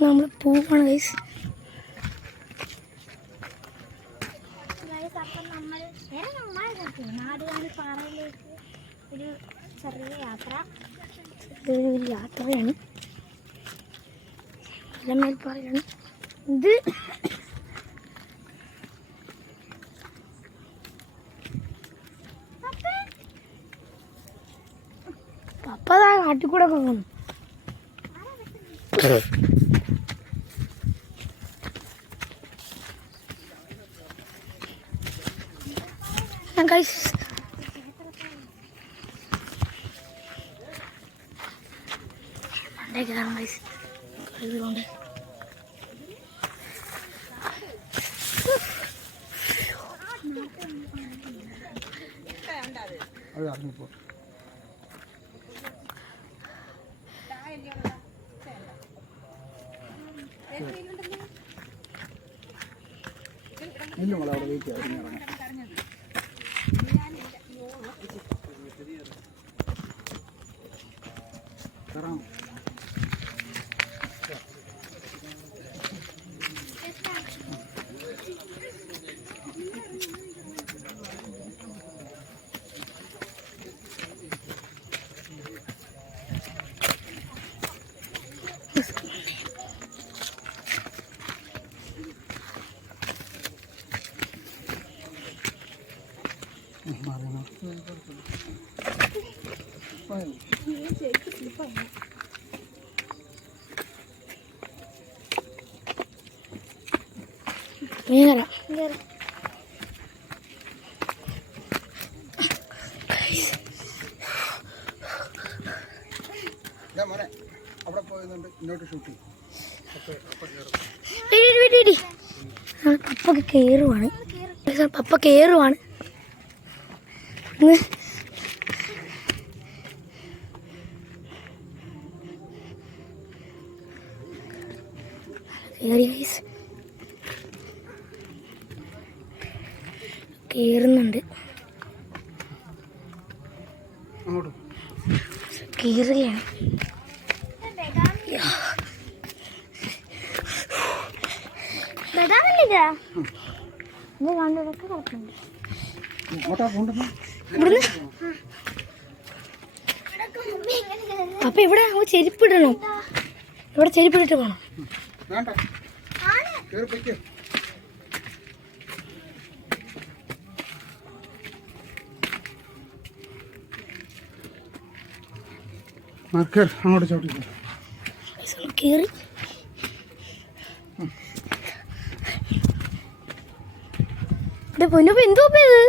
നമ്മൾ പോവാണ് ഗൈസ്. നാടുകാണിപ്പാറയിലേക്ക് ഒരു ചെറിയ യാത്രയാണ്. മലമേൽപ്പാറയാണ് ഇത്. പപ്പതാ കാട്ടിക്കൂടെ ഒക്കെ പോകുന്നു. ഗൈസ് മണ്ടേ കയറാം ഗൈസ്. കൊണ്ട് പപ്പൊക്കെ കയറുവാണ്. പപ്പ കയറുവാണ്. കയറുന്നുണ്ട്. കയറുകയാണ്. അപ്പൊ ഇവിടെ ചെരുപ്പിടണം. ഇവിടെ ചെരുപ്പിട്ടിട്ട് പോണം. അങ്ങോട്ട് ചവിട്ടി കയറി. പൊന്നു എന്തോ ഇത്?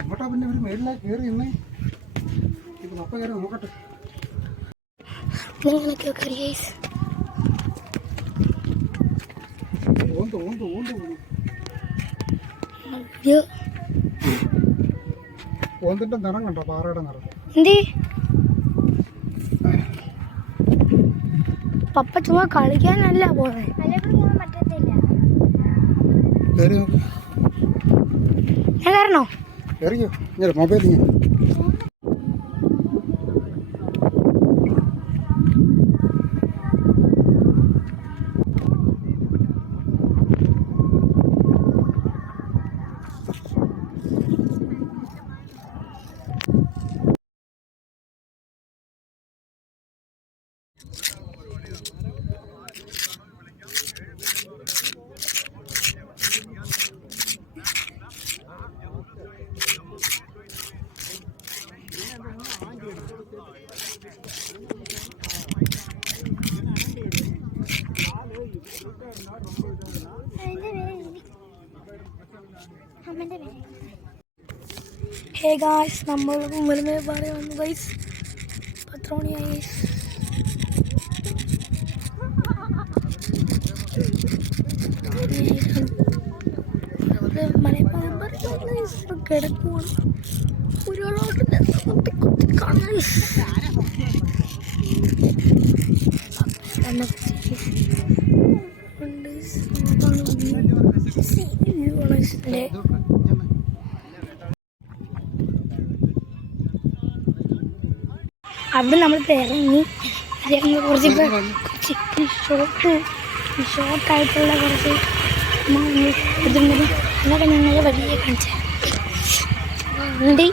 എങ്ങോട്ടാ പിന്നെ ഒരു മേളിലേക്ക് കയറി ഇന്നേ പപ്പ കയറി നോക്കട്ടെ. ഓന്തിന്റെ നിറം കണ്ടോ? പാറയുടെ നിറം. എന്തി പപ്പ ചുമ്മാ കളിക്കാനല്ല പോന്നെ. ഞാൻ കാരണോ മൊബൈൽ ഹേ ഗായ്സ്, നമ്മൾ മലമേൽപ്പാറ വന്നു ഗൈസ്. 10 മണിയായി. മലയപ്പാറ കിടക്കുവാണ്. ഒരാളോട്ട് കുത്തി കുത്തി കാണാൻ അവിടെ നമ്മൾ ഇറങ്ങി കുറച്ച് ഷോർട്ടായിട്ടുള്ള കുറച്ച് ഇതുണ്ട്. എന്നൊക്കെ ഞങ്ങൾ വഴിയെ കാണിച്ചു വണ്ടി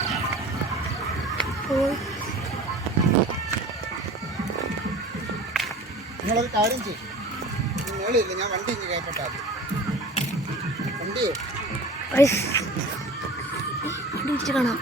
നിങ്ങളൊരു കാര്യം ചെയ്യും, മേളില്ല, ഞാൻ വണ്ടി ഇങ്ങ് കയറ്റട്ടെ. വണ്ടിയോ കാണാം.